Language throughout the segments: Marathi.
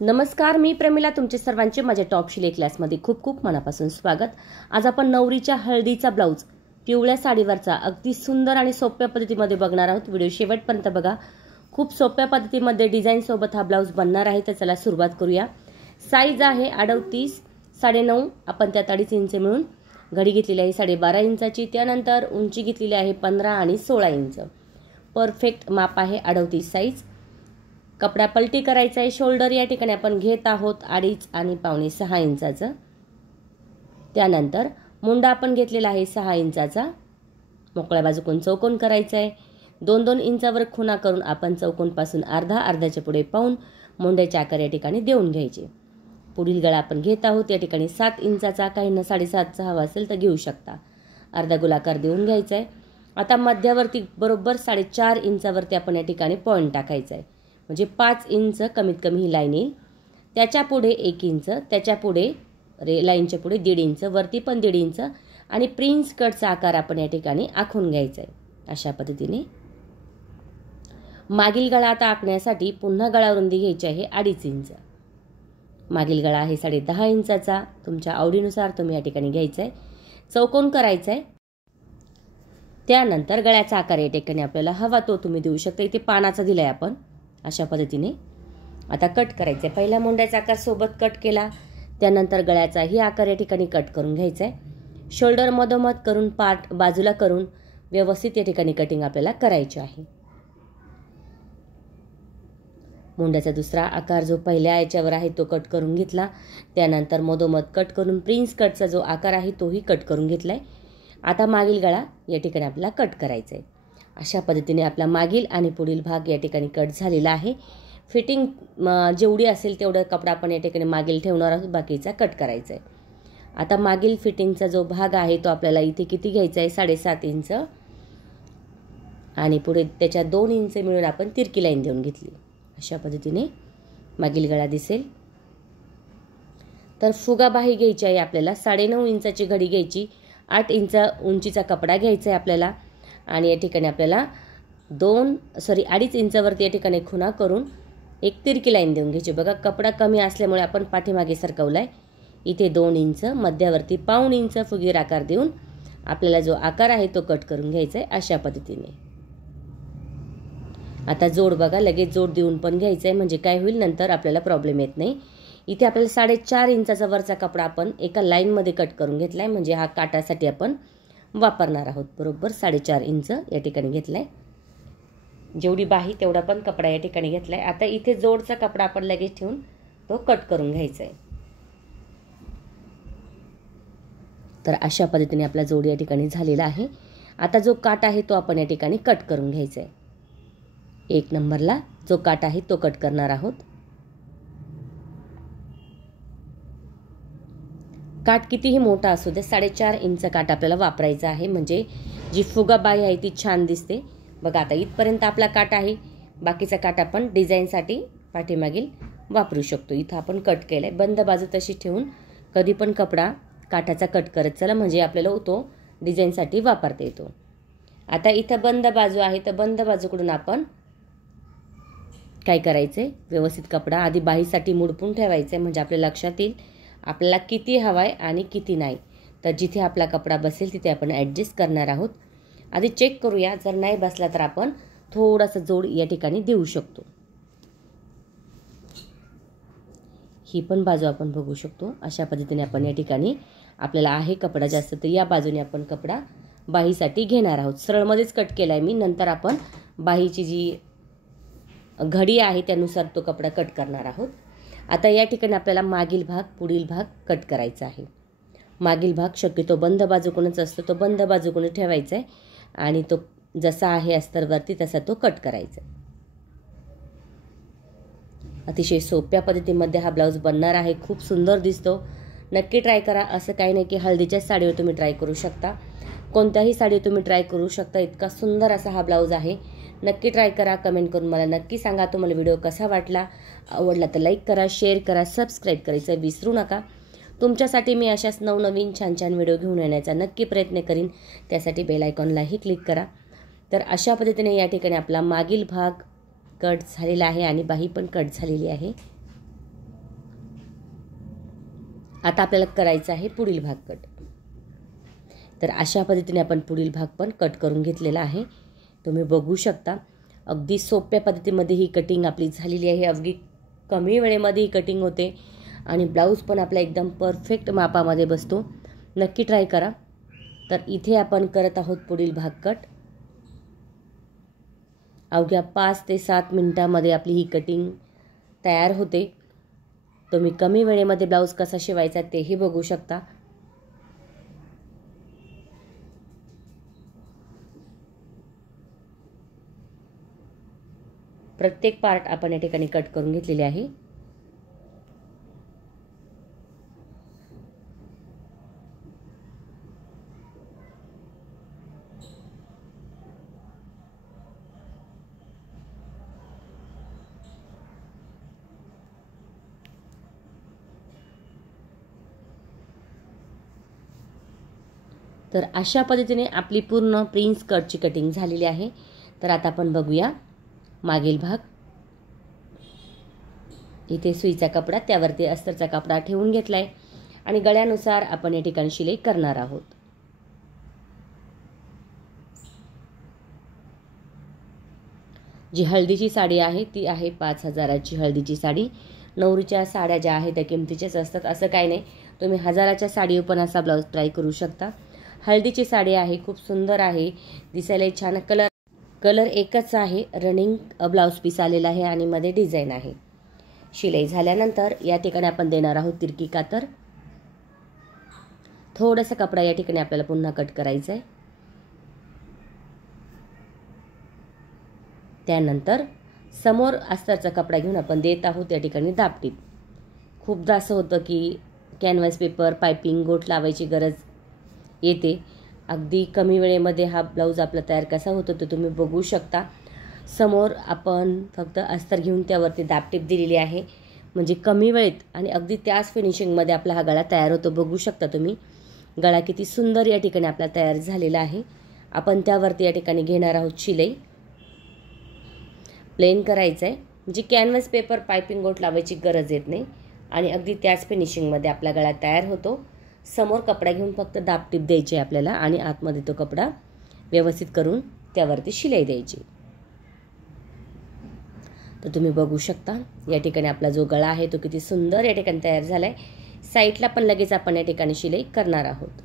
नमस्कार, मी प्रमिला. तुमचे सर्वांचे माझ्या टॉप शिलाई क्लासमध्ये खूप खूप मनापासून स्वागत. आज आपण नवरीच्या हळदीचा ब्लाउज पिवळ्या साडीवरचा अगदी सुंदर आणि सोप्या पद्धतीमध्ये बघणार आहोत. व्हिडिओ शेवटपर्यंत बघा. खूप सोप्या पद्धतीमध्ये डिझाईन सोबत हा ब्लाउज बनणार आहे. तर चला सुरुवात करूया. साईज आहे 38, 9.5. आपण त्यात 2.5 इंच मिळून घडी घेतलेली आहे 12.5 इंचाची. त्यानंतर उंची घेतलेली आहे 15 आणि 16 इंच. परफेक्ट माप आहे 38 साईज. कपडा पलटी करायचा आहे. शोल्डर या ठिकाणी आपण घेत आहोत 2.5 आणि 5.5-6 इंचाचं. त्यानंतर मुंडा आपण घेतलेला आहे 6 इंचाचा. मोकळ्या बाजूकडून चौकोन करायचा आहे. 2-2 इंचावर खुणा करून आपण चौकोनपासून अर्ध्याच्या पुढे पाहून मुंड्याचे आकार या ठिकाणी देऊन घ्यायचे. पुढील गळा आपण घेत आहोत या ठिकाणी 7 इंचाचा. काहींना 7.5चा हवा असेल तर घेऊ शकता. अर्धा गोलाकार देऊन घ्यायचा आहे. आता मध्यावरती बरोबर 4.5 इंचावरती आपण या ठिकाणी पॉईंट टाकायचा आहे. म्हणजे 5 इंच कमीत कमी ही लाईन येईल. त्याच्या पुढे 1 इंच, त्याच्या पुढे लाईनच्या पुढे 1.5 इंच, वरती पण 1.5 इंच आणि प्रिन्स कटचा आकार आपण या ठिकाणी आखून घ्यायचा आहे. अशा पद्धतीने मागील गळा आता आखण्यासाठी पुन्हा गळा रुंदी घ्यायची आहे 2.5 इंच. मागील गळा आहे 10.5 इंचाचा. तुमच्या आवडीनुसार तुम्ही या ठिकाणी घ्यायचा आहे. चौकोन करायचा आहे. त्यानंतर गळ्याचा आकार या ठिकाणी आपल्याला हवा तो तुम्ही देऊ शकता. इथे पानाचा दिलाय आपण. अशा पद्धतीने आता कट करायचं आहे. पहिला मुंड्याचा आकार सोबत कट केला. त्यानंतर गळ्याचाही आकार या ठिकाणी कट करून घ्यायचा आहे. शोल्डर मधोमध करून पार्ट बाजूला करून व्यवस्थित या ठिकाणी कटिंग आपल्याला करायची आहे. मुंड्याचा दुसरा आकार जो पहिल्या याच्यावर आहे तो कट करून घेतला. त्यानंतर मधोमध कट करून प्रिन्स कटचा जो आकार आहे तोही कट करून घेतलाय. आता मागील गळा या ठिकाणी आपल्याला कट करायचा आहे. अशा पद्धतीने आपला मागील आणि पुढील भाग या ठिकाणी कट झालेला आहे. फिटिंग जेवढी असेल तेवढा कपडा आपण या ठिकाणी मागील ठेवणार आहोत. बाकीचा कट करायचा आहे. आता मागील फिटिंगचा जो भाग आहे तो आपल्याला इथे किती घ्यायचा आहे 7.5 इंच आणि पुढे त्याच्या 2 इंच मिळून आपण तिरकी लाईन देऊन घेतली. अशा पद्धतीने मागील गळा दिसेल. तर फुगा बाही घ्यायची आहे आपल्याला. 9.5 इंचाची घडी घ्यायची. 8 इंच उंचीचा कपडा घ्यायचा आहे आपल्याला आणि या ठिकाणी आपल्याला 2.5 इंचावरती या ठिकाणी खुणा करून एक तिरकी लाईन देऊन घ्यायची. बघा, कपडा कमी असल्यामुळे आपण पाठीमागे सरकवलाय. इथे 2 इंच मध्यावरती 1.5 इंच फुगीर आकार देऊन आपल्याला जो आकार आहे तो कट करून घ्यायचा आहे. अशा पद्धतीने आता जोड बघा, लगेच जोड देऊन पण घ्यायचा आहे. म्हणजे काय होईल, नंतर आपल्याला प्रॉब्लेम येत नाही. इथे आपल्याला 4.5 इंचाचा वरचा कपडा आपण एका लाईनमध्ये कट करून घेतलाय. म्हणजे हा काटासाठी आपण वापरणार आहोत. बरोबर 4.5 इंच या ठिकाणी घेतलाय. जेवढी बाही तेवढा पण कपडा या ठिकाणी घेतलाय. आता इथे जोडचा कपडा आपण लगेच ठेवून तो कट करून घ्यायचा आहे. तर अशा पद्धतीने आपला जोड या ठिकाणी झालेला आहे. आता जो काट आहे तो आपण या ठिकाणी कट करून घ्यायचा आहे. 1 नंबरला जो काट आहे तो कट करणार आहोत. काट कितीही मोठा असू दे 4.5 इंच काट आपल्याला वापरायचा आहे. म्हणजे जी फुगा बाही आहे ती छान दिसते. बघा, आता इथपर्यंत आपला काट आहे. बाकीचा काट आपण डिझाईनसाठी पाठीमागील वापरू शकतो. इथं आपण कट केलाय. बंद बाजू तशी ठेवून कधी पण कपडा काठाचा कट करत चला, म्हणजे आपल्याला तो डिझाईनसाठी वापरता येतो. आता इथं बंद बाजू आहे. तर बंद बाजूकडून आपण काय करायचंय, व्यवस्थित कपडा आधी बाहीसाठी मुडपून ठेवायचा आहे. म्हणजे आपल्या लक्षात येईल आपल्याला किती हवाय आणि किती नाही. तर जिथे आपला कपडा बसेल तिथे आपण ॲडजस्ट करणार आहोत. आधी चेक करूया. जर नाही बसला तर आपण थोडासा जोड या ठिकाणी देऊ शकतो. ही पण बाजू आपण बघू शकतो. अशा पद्धतीने आपण या ठिकाणी आपल्याला आहे कपडा जास्त तर या बाजूने आपण कपडा बाहीसाठी घेणार आहोत. सरळमध्येच कट केलाय मी. नंतर आपण बाहीची जी घडी आहे त्यानुसार तो कपडा कट करणार आहोत. आता या ठिकाणी आपल्याला मागील भाग पुढील भाग कट करायचा आहे. मागील भाग शक्यतो बंद बाजूकडूनच असतो. तो बंद बाजूकडून ठेवायचा आहे आणि तो जसा आहे अस्तरवरती तसा तो कट करायचा आहे. अतिशय सोप्या पद्धतीमध्ये हा ब्लाऊज बनणार आहे. खूप सुंदर दिसतो. नक्की ट्राय करा. असं काही नाही की हळदीच्याच साडीवर तुम्ही ट्राय करू शकता. कोणत्याही साडी तुम्ही ट्राय करू शकता. इतका सुंदर असा हा ब्लाऊज आहे. नक्की ट्राय करा. कमेंट करून मला नक्की सांगा तुम्हाला व्हिडिओ कसा वाटला. आवडला तर लाईक करा, शेअर करा, सबस्क्राईब करायचं विसरू नका. तुमच्यासाठी मी अशाच नवनवीन छान छान व्हिडिओ घेऊन येण्याचा नक्की प्रयत्न करीन. त्यासाठी बेल आयकॉनलाही क्लिक करा. तर अशा पद्धतीने या ठिकाणी आपला मागील भाग कट झालेला आहे आणि बाही पण कट झालेली आहे. आता आपल्याला करायचं आहे पुढील भाग कट. तर अशा पद्धतीने आपण पुढील भाग पण कट करून घेतलेला आहे. तुम्ही बघू शकता अगदी सोप्या पद्धतीमध्ये ही कटिंग आपली झालेली आहे. अगदी कमी वेळेमध्ये ही कटिंग होते आणि ब्लाऊज पण आपला एकदम परफेक्ट मापामध्ये बसतो. नक्की ट्राय करा. तर इथे आपण करत आहोत पुढील भाग कट. अवघ्या 5 ते 7 मिनिटांमध्ये आपली ही कटिंग तयार होते. तुम्ही कमी वेळेमध्ये ब्लाऊज कसा शिवायचा तेही बघू शकता. प्रत्येक पार्ट आपण या ठिकाणी कट करून घेतलेले आहे. तर अशा पद्धतीने आपली पूर्ण प्रिन्स कटची कटिंग झालेली आहे. तर आता आपण बघूया मागील भाग. इथे सुईचा कपडा त्यावरती अस्तरचा कपडा ठेवून घेतलाय आणि गळ्यानुसार आपण या ठिकाणी शिलाई करणार आहोत. जी हळदीची साडी आहे ती आहे 5,000ची हळदीची साडी. नवरीच्या साड्या ज्या आहेत त्या किमतीच्याच असतात असं काही नाही. तुम्ही 1000च्या साडीवर पण असा ब्लाऊज ट्राय करू शकता. हळदीची साडी आहे, खूप सुंदर आहे, दिसायला छान. कलर एकच आहे. रनिंग ब्लाऊज पीस आलेला आहे आणि मध्ये डिझाईन आहे. शिलाई झाल्यानंतर या ठिकाणी आपण देणार आहोत तिरकी कातर. थोडासा कपडा या ठिकाणी आपल्याला पुन्हा कट करायचा आहे. त्यानंतर समोर अस्तरचा कपडा घेऊन आपण देत आहोत या ठिकाणी दाबटीप. खूपदा असं होतं की कॅनव्हास पेपर पायपिंग गोट लावायची गरज येते. अगदी कमी वेळेमध्ये हा ब्लाऊज आपला तयार कसा होतो ते तुम्ही बघू शकता. समोर आपण फक्त अस्तर घेऊन त्यावरती दाबटीप दिलेली आहे. म्हणजे कमी वेळेत आणि अगदी त्याच फिनिशिंगमध्ये आपला हा गळा तयार होतो. बघू शकता तुम्ही गळा किती सुंदर या ठिकाणी आपला तयार झालेला आहे. आपण त्यावरती या ठिकाणी घेणार आहोत शिलाई. प्लेन करायचं आहे म्हणजे कॅनव्हास पेपर पायपिंग गोट लावायची गरज येत नाही आणि अगदी त्याच फिनिशिंगमध्ये आपला गळा तयार होतो. समोर कपडा घेऊन फक्त दाबटीप द्यायची आपल्याला आणि आतमध्ये तो कपडा व्यवस्थित करून त्यावरती शिलाई द्यायची. तर तुम्ही बघू शकता या ठिकाणी आपला जो गळा आहे तो किती सुंदर या ठिकाणी तयार झालाय. साईडला पण लगेच आपण या ठिकाणी शिलाई करणार आहोत.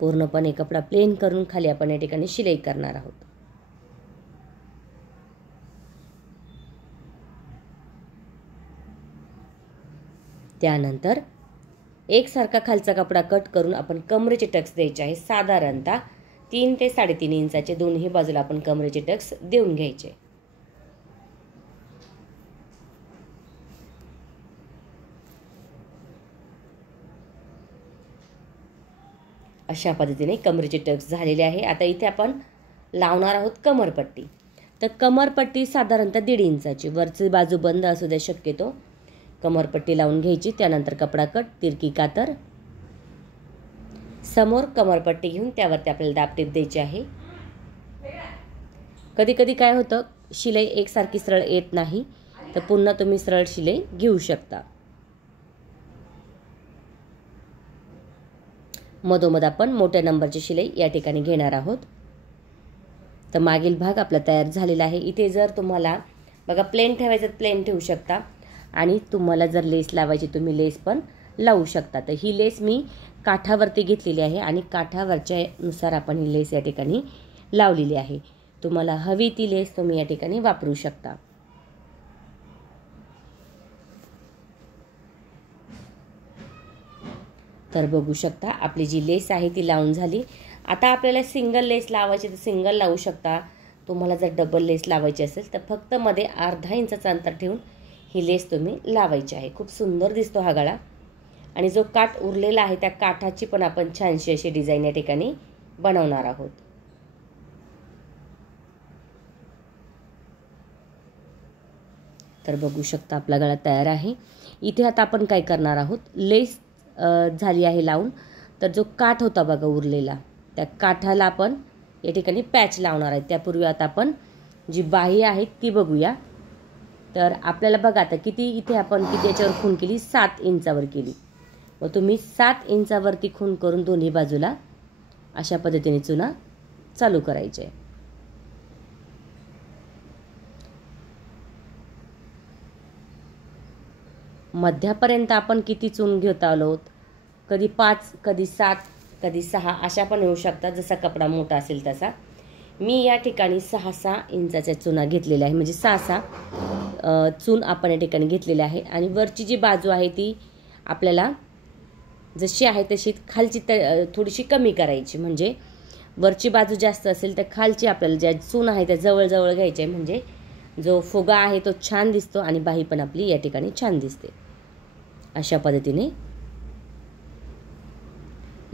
पूर्णपणे कपडा प्लेन करून खाली आपण या ठिकाणी शिलाई करणार आहोत. त्यानंतर एकसारखा खालचा कपडा कट करून आपण कमरेचे टक्स द्यायचे आहे. साधारणतः 3 ते 3.5 इंचाचे दोन्ही बाजूला आपण कमरेचे टक्स देऊन घ्यायचे. अशा पद्धतीने कमरेचे टक्स झालेले आहे. आता इथे आपण लावणार आहोत कमरपट्टी. तर कमरपट्टी साधारणतः 1.5 इंचाची. वरची बाजू बंद असू द्या शक्यतो. कमरपट्टी लावून घ्यायची. त्यानंतर कपडा कट, तिरकी कातर, समोर कमरपट्टी घेऊन त्यावरती आपल्याला दाबटीप द्यायची आहे. कधी कधी काय होतं शिलाई एकसारखी सरळ येत नाही तर पुन्हा तुम्ही सरळ शिलाई घेऊ शकता. मधोमध आपण मोठ्या नंबरची शिलाई या ठिकाणी घेणार आहोत. तर मागील भाग आपला तयार झालेला आहे. इथे जर तुम्हाला बघा प्लेन ठेवायचं प्लेन ठेवू शकता आणि तुम्हाला जर लेस लावायची तुम्ही लेस पण लावू शकता. तर ही लेस मी काठावरती घेतलेली आहे आणि काठावरच्या नुसार आपण ही लेस या ठिकाणी लावलेली आहे. तुम्हाला हवी ती लेस तुम्ही या ठिकाणी वापरू शकता. तर बघू शकता आपली जी लेस आहे ती लावून झाली. आता आपल्याला सिंगल लेस लावायची तर सिंगल लावू शकता. तुम्हाला जर डबल लेस लावायची असेल तर फक्त मध्ये अर्धा इंचाचं अंतर ठेवून ही लेस तुम्ही लावायची आहे. खूप सुंदर दिसतो हा गळा. आणि जो काठ उरलेला आहे त्या काठाची पण आपण छानशी अशी डिझाईन या ठिकाणी बनवणार आहोत. तर बघू शकता आपला गळा तयार आहे. इथे आता आपण काय करणार आहोत लेस झाली आहे लावून. तर जो काठ होता बघा उरलेला त्या काठाला आपण या ठिकाणी पॅच लावणार आहे. त्यापूर्वी आता आपण जी बाही आहे ती बघूया. तर आपल्याला बघा आता किती इथे आपण किती याच्यावर खूण केली, 7 इंचावर केली. व तुम्ही 7 इंचावरती खूण करून दोन्ही बाजूला अशा पद्धतीने चुना चालू करायचे. मध्यापर्यंत आपण किती चून घेत आलोत, कधी 5, कधी 7, कधी 6 अशा पण येऊ शकतात, जसा कपडा मोठा असेल तसा. मी या ठिकाणी 6-6 इंचाच्या चुना घेतलेल्या आहे, म्हणजे 6-6 चून आपण या ठिकाणी घेतलेल्या आहे. आणि वरची जी बाजू आहे ती आपल्याला जशी आहे तशी खालची थोडीशी कमी करायची. म्हणजे वरची बाजू जास्त असेल तर खालची आपल्याला ज्या चून आहे त्या जवळ घ्यायची आहे, म्हणजे जो फुगा आहे तो छान दिसतो आणि बाही पण आपली या ठिकाणी छान दिसते. अशा पद्धतीने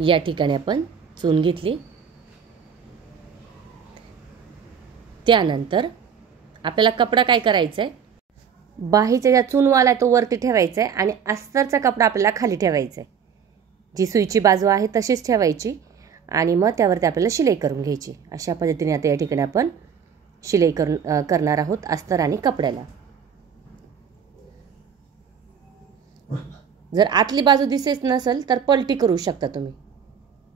या ठिकाणी आपण चून घेतली. त्यानंतर आपल्याला कपडा काय करायचा आहे, बाहीचा ज्या चूनवाला आहे तो वरती ठेवायचा आहे आणि अस्तरचा कपडा आपल्याला खाली ठेवायचा आहे. जी सुईची बाजू आहे तशीच ठेवायची आणि मग त्यावरती आपल्याला शिलाई करून घ्यायची. अशा पद्धतीने आता या ठिकाणी आपण शिलाई करणार आहोत अस्तर आणि कपड्याला. जर आतली बाजू दिसेच नसेल तर पलटी करू शकता तुम्ही.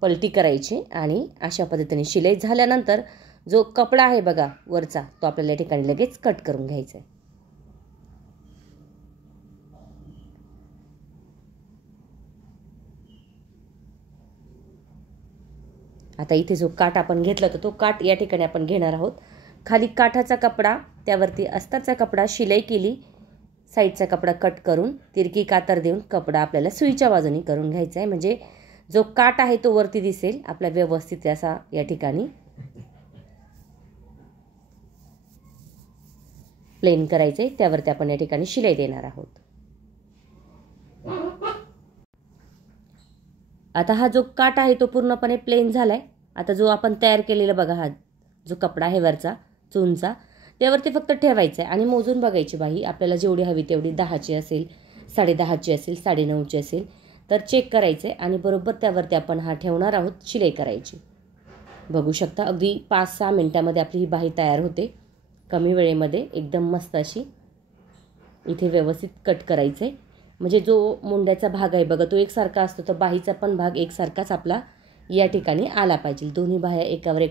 पलटी करायची आणि अशा पद्धतीने शिलाई झाल्यानंतर जो कपडा आहे बघा वरचा तो आपल्याला या ठिकाणी लगेच कट करून घ्यायचा आहे. आता इथे जो काठ आपण घेतला होता तो काठ या ठिकाणी आपण घेणार आहोत. खाली काठाचा कपडा, त्यावरती अस्तरचा कपडा शिलाई केली, साईडचा कपडा कट करून तिरकी कातर देऊन कपडा आपल्याला सुईच्या बाजूने करून घ्यायचा आहे. म्हणजे जो काठ आहे तो वरती दिसेल आपला व्यवस्थित असा या ठिकाणी प्लेन करायचे. त्यावरती आपण या ठिकाणी शिलाई देणार आहोत. आता हा जो काठ आहे तो पूर्णपणे प्लेन झालाय. आता जो आपण तयार केलेला बघा हा जो कपडा आहे वरचा चूनचा त्यावरती फक्त ठेवायचा आहे आणि मोजून बघायची बाही आपल्याला जेवढी हवी तेवढी, 10ची असेल, 10.5ची असेल, 9.5ची असेल तर चेक करायचे आणि बरोबर त्यावरती आपण हा ठेवणार आहोत. शिलाई करायची. बघू शकता अगदी 5-6 मिनिटांमध्ये आपली ही बाही तयार होते. कमी वेळेमध्ये एकदम मस्त अशी. इथे व्यवस्थित कट करायचे. म्हणजे जो मुंड्याचा भाग आहे बघा तो एकसारखा असतो, तर बाहीचा पण भाग एकसारखाच आपला या ठिकाणी आला पाहिजे. दोन्ही बाह्या एकावर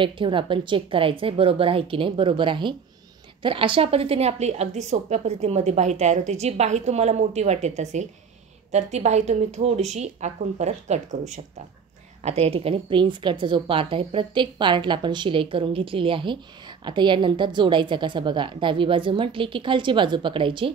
एक ठेवून आपण चेक करायचं आहे बरोबर आहे की नाही. बरोबर आहे. तर अशा पद्धतीने आपली अगदी सोप्या पद्धतीमध्ये बाही तयार होते. जी बाही तुम्हाला मोठी वाटत असेल तर ती बाही तुम्ही थोडीशी आखून परत कट करू शकता. आता या ठिकाणी प्रिन्स कटचा जो पार्ट आहे प्रत्येक पार्टला आपण शिलाई करून घेतलेली आहे. आता यानंतर जोडायचा कसा बघा. डावी बाजू म्हटली की खालची बाजू पकडायची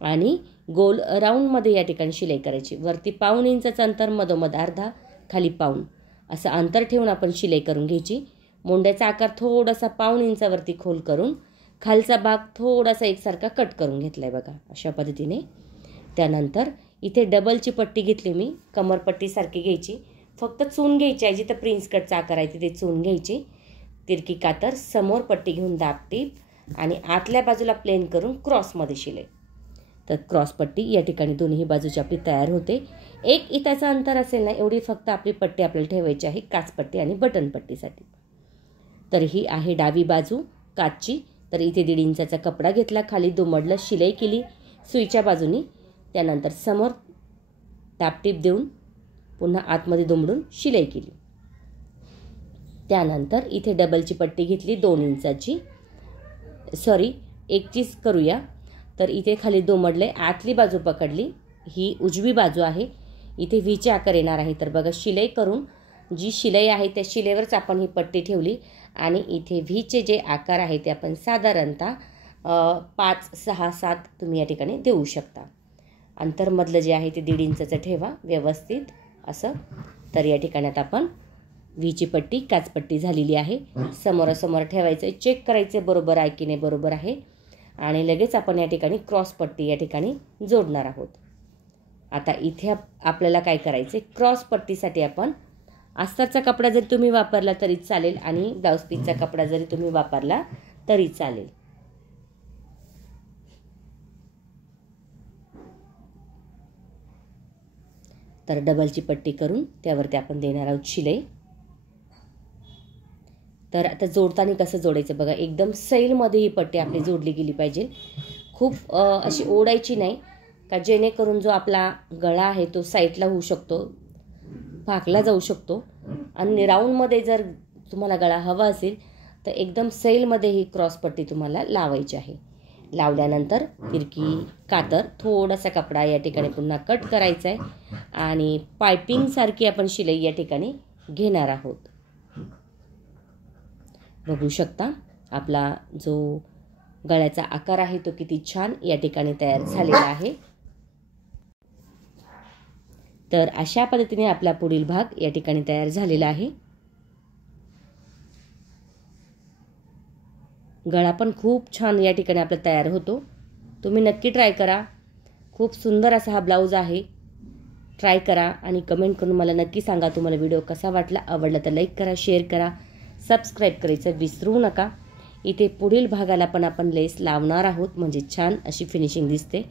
आणि गोल राऊंडमध्ये या ठिकाणी शिलाई करायची. वरती 1.5 इंचाचं अंतर, मधोमध अर्धा, खाली 1.5 असं अंतर ठेवून आपण शिलाई करून घ्यायची. मोंड्याचा आकार थोडासा 1.5 इंचावरती खोल करून खालचा भाग थोडासा एकसारखा कट करून घेतलाय बघा अशा पद्धतीने. त्यानंतर इथे डबलची पट्टी घेतली मी, कमरपट्टीसारखी घ्यायची. फक्त चून घ्यायची आहे, जिथं प्रिन्स कटचा आकार आहे तिथे चून घ्यायची. तिरकी कातर समोर पट्टी घेऊन दाबटीप आणि आतल्या बाजूला प्लेन करून क्रॉसमध्ये शिलाई. तर क्रॉस पट्टी या ठिकाणी दोन्ही बाजूची आपली तयार होते. 1 इंचाचं अंतर असेल ना एवढी फक्त आपली पट्टी आपल्याला ठेवायची आहे काचपट्टी आणि बटन पट्टीसाठी. तर ही आहे डावी बाजू काचची. तर इथे 1.5 इंचाचा कपडा घेतला, खाली दुमडलं, शिलाई केली सुईच्या बाजूनी. त्यानंतर समोर टापटीप देऊन पुन्हा आतमध्ये दुमडून शिलाई केली. त्यानंतर इथे डबलची पट्टी घेतली 2 इंचाची, 1चीच करूया. तर इथे खाली दुमडले, आतली बाजू पकडली, ही उजवी बाजू आहे. इथे व्हीचे आकार येणार आहे. तर बघा शिलाई करून जी शिलाई आहे त्या शिलाईवरच आपण ही पट्टी ठेवली आणि इथे व्हीचे जे आकार आहे ते आपण साधारणतः 5, 6, 7 तुम्ही या ठिकाणी देऊ शकता. अंतरमधलं जे आहे ते 1.5 इंचाचं ठेवा व्यवस्थित असं. तर या ठिकाणी आता आपण व्हीची पट्टी काचपट्टी झालेली आहे. समोरासमोर ठेवायचं, चेक करायचं बरोबर आहे की नाही. बरोबर आहे. आणि लगेच आपण या ठिकाणी क्रॉस पट्टी या ठिकाणी जोडणार आहोत. आता इथे आपल्याला काय करायचे, क्रॉस पट्टीसाठी आपण अस्तरचा कपडा जरी तुम्ही वापरला तरी चालेल आणि ब्लाउज पीसचा कपडा जरी तुम्ही वापरला तरी चालेल. तर डबलची पट्टी करून त्यावरती आपण देणार आहोत शिलाई. तर आता जोडताना कसं जोडायचं बघा, एकदम सैलमध्ये ही पट्टी आपली जोडली गेली पाहिजे. खूप अशी ओढायची नाही का जेणेकरून जो आपला गळा आहे तो साईडला होऊ शकतो, फाकला जाऊ शकतो. आणि राऊंडमध्ये जर तुम्हाला गळा हवा असेल तर एकदम सैलमध्ये ही क्रॉस पट्टी तुम्हाला लावायची आहे. लावल्यानंतर तिरकी कातर थोडासा कपडा या ठिकाणी पुन्हा कट करायचा आहे आणि पायपिंगसारखी आपण शिलाई या ठिकाणी घेणार आहोत. बघू शकता आपला जो गळ्याचा आकार आहे तो किती छान या ठिकाणी तयार झालेला आहे. तर अशा पद्धतीने आपला पुढील भाग या ठिकाणी तयार झालेला आहे. गळा पण खूप छान या ठिकाणी आपला तयार होतो. तुम्ही नक्की ट्राय करा. खूप सुंदर असा हा ब्लाऊज आहे. ट्राय करा आणि कमेंट करून मला नक्की सांगा तुम्हाला व्हिडिओ कसा वाटला. आवडला तर लाईक करा, शेअर करा, सबस्क्राईब करायचं विसरू नका. इथे पुढील भागाला पण आपण लेस लावणार आहोत, म्हणजे छान अशी फिनिशिंग दिसते.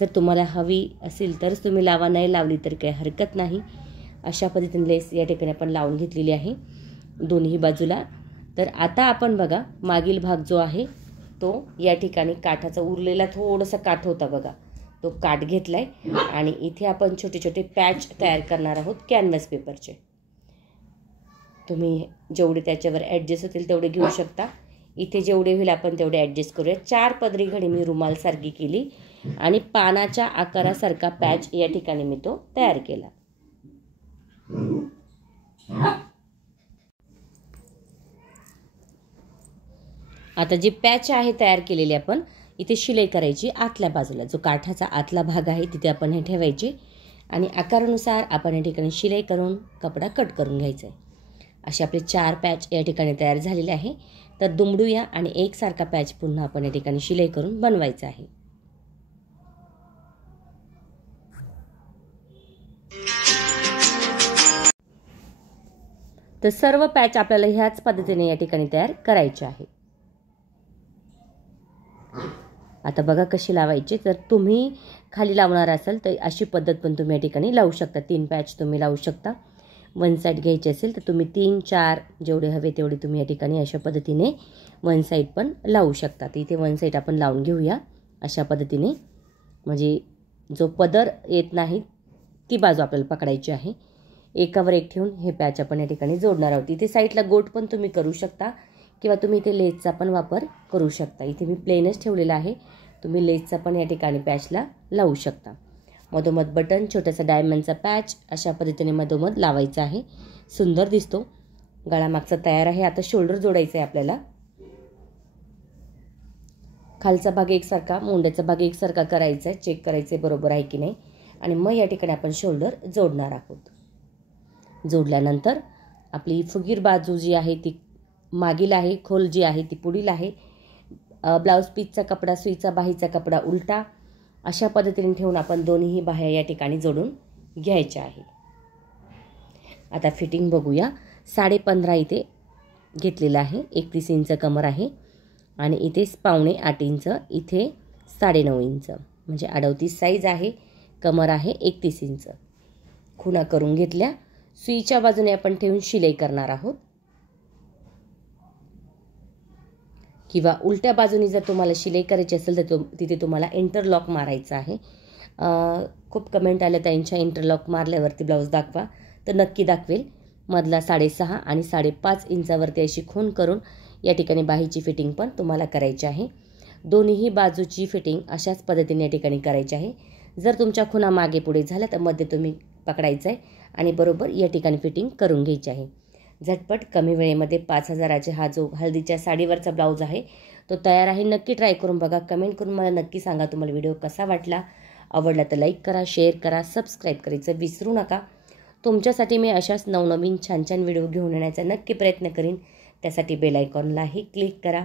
जर तुम्हाला हवी असेल तरच तुम्ही लावा, नाही लावली तर काही हरकत नाही. अशा पद्धतीने लेस या ठिकाणी आपण लावून घेतलेली आहे दोन्ही बाजूला. तर आता आपण बघा मागील भाग जो आहे तो या ठिकाणी काठाचा उरलेला थोडासा काठ होता बघा, तो काठ घेतलाय आणि इथे आपण छोटे छोटे पॅच तयार करणार आहोत कॅनव्हास पेपरचे. तुम्ही जेवढे त्याच्यावर ॲडजस्ट होतील तेवढे घेऊ शकता. इथे जेवढे होईल आपण तेवढे ॲडजस्ट करूया. 4 पदरी घडी मी रुमालसारखी केली आणि पानाच्या आकारासारखा पॅच या ठिकाणी मी तो तयार केला. आता जी पॅच आहे तयार केलेली आपण इथे शिलाई करायची. आतल्या बाजूला जो काठाचा आतला भाग आहे तिथे आपण हे ठेवायचे आणि आकारानुसार आपण या ठिकाणी शिलाई करून कपडा कट करून घ्यायचा आहे. असे आपले 4 पॅच या ठिकाणी तयार झालेले आहे. तर दुमडूया आणि एकसारखा पॅच पुन्हा आपण या ठिकाणी शिलाई करून बनवायचा आहे. तर सर्व पॅच आपल्याला ह्याच पद्धतीने या ठिकाणी तयार करायचे आहे. आता बघा कशी लावायची. जर तुम्ही खाली लावणार असाल तर अशी पद्धत पण तुम्ही या ठिकाणी लावू शकता. 3 पॅच तुम्ही लावू शकता. वन साईड घ्यायची असेल तर तुम्ही 3-4 जेवढे हवे तेवढे तुम्ही या ठिकाणी अशा पद्धतीने वन साईड पण लावू शकता. तर इथे वन साईड आपण लावून घेऊया अशा पद्धतीने, म्हणजे जो पदर येत नाही ती बाजू आपल्याला पकडायची आहे. एकावर एक ठेवून हे पॅच आपण या ठिकाणी जोडणार आहोत. इथे साईडला गोट पण तुम्ही करू शकता किंवा तुम्ही इथे लेसचा पण वापर करू शकता. इथे मी प्लेनच ठेवलेला आहे. तुम्ही लेसचा पण या ठिकाणी पॅचला लावू शकता. मधोमध बटन, छोटासा डायमंडचा पॅच अशा पद्धतीने मधोमध लावायचा आहे. सुंदर दिसतो. गळा मागचा तयार आहे. आता शोल्डर जोडायचा आहे आपल्याला. खालचा भाग एकसारखा, मोंड्याचा भाग एकसारखा करायचा आहे. चेक करायचे बरोबर आहे की नाही आणि मग या ठिकाणी आपण शोल्डर जोडणार आहोत. जोडल्यानंतर आपली फुगीर बाजू जी आहे ती मागील आहे, खोल जी आहे ती पुढील आहे. ब्लाऊज पीसचा कपडा, सुईचा बाहीचा कपडा उलटा अशा पद्धतीने ठेवून आपण दोन्ही बाह्या या ठिकाणी जोडून घ्यायच्या आहे. आता फिटिंग बघूया. 15.5 इथे घेतलेलं आहे. 31 इंच कमर आहे आणि इथे 7.25 इंच, इथे 9.5 इंच, म्हणजे 38 साईज आहे. कमर आहे 31 इंच. खुणा करून घेतल्या. सुईच्या बाजूने आपण ठेवून शिलाई करणार आहोत किंवा उलट्या बाजूनी जर तुम्हाला शिलाई करायची असेल तर तिथे तुम्हाला इंटरलॉक मारायचा आहे. खूप कमेंट आल्या त्यांच्या इंटरलॉक मारल्यावरती ब्लाऊज दाखवा, तर नक्की दाखवेल. मधला 6.5 आणि 5.5 इंचावरती अशी खूण करून या ठिकाणी बाहीची फिटिंग पण तुम्हाला करायची आहे. दोन्ही बाजूची फिटिंग अशाच पद्धतीने या ठिकाणी करायची आहे. जर तुमच्या खुणा मागे पुढे झाल्या तर मध्ये तुम्ही पकडायचं आहे आणि बरोबर या ठिकाणी फिटिंग करून घ्यायची आहे. झटपट कमी वेळेमध्ये 5,000चे हा जो हळदीच्या साडीवरचा ब्लाऊज आहे तो तयार आहे. नक्की ट्राय करून बघा. कमेंट करून मला नक्की सांगा तुम्हाला व्हिडिओ कसा वाटला. आवडला तर लाईक करा, शेअर करा, सबस्क्राईब करायचं विसरू नका. तुमच्यासाठी मी अशाच नवनवीन छान छान व्हिडिओ घेऊन येण्याचा नक्की प्रयत्न करीन. त्यासाठी बेल आयकॉनलाही क्लिक करा.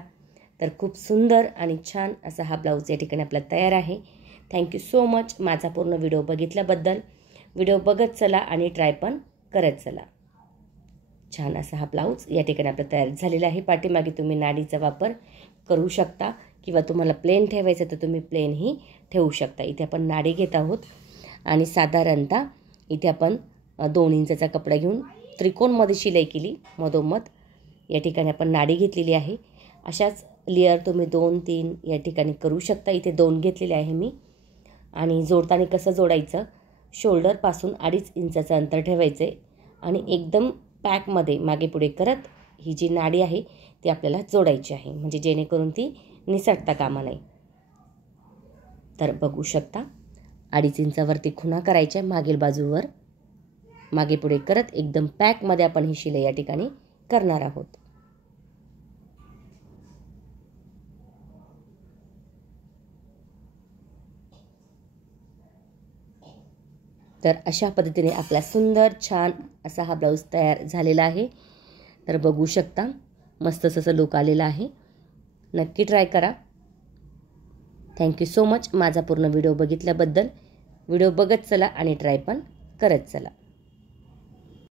तर खूप सुंदर आणि छान असा हा ब्लाऊज या ठिकाणी आपला तयार आहे. थँक्यू सो मच माझा पूर्ण व्हिडिओ बघितल्याबद्दल. व्हिडिओ बघत चला आणि ट्राय पण करत चला. छान असा हा ब्लाऊज या ठिकाणी आपला तयार झालेला आहे. पाठीमागे तुम्ही नाडीचा वापर करू शकता किंवा तुम्हाला प्लेन ठेवायचं तर तुम्ही प्लेनही ठेवू शकता. इथे आपण नाडी घेत आहोत आणि साधारणतः इथे आपण 2 इंचाचा कपडा घेऊन त्रिकोणमध्ये शिलाई केली. मधोमध या ठिकाणी आपण नाडी घेतलेली आहे. अशाच लेअर तुम्ही 2-3 या ठिकाणी करू शकता. इथे 2 घेतलेले आहे मी. आणि जोडताना कसं जोडायचं, शोल्डरपासून 2.5 इंचाचं अंतर ठेवायचं आहे आणि एकदम पॅकमध्ये मागे पुढे करत ही जी नाडी आहे ती आपल्याला जोडायची आहे, म्हणजे जेणेकरून ती निसटता कामा नये. तर बघू शकता 2.5 इंचावरती खुणा करायच्या मागील बाजूवर, मागे पुढे करत एकदम पॅकमध्ये आपण ही शिलाई या ठिकाणी करणार आहोत. तर अशा पद्धतीने आपला सुंदर छान असा हा ब्लाऊज तयार झालेला आहे. तर बघू शकता मस्त असं लुक आलेला आहे. नक्की ट्राय करा. थँक्यू सो मच माझा पूर्ण व्हिडिओ बघितल्याबद्दल. व्हिडिओ बघत चला आणि ट्राय पण करत चला.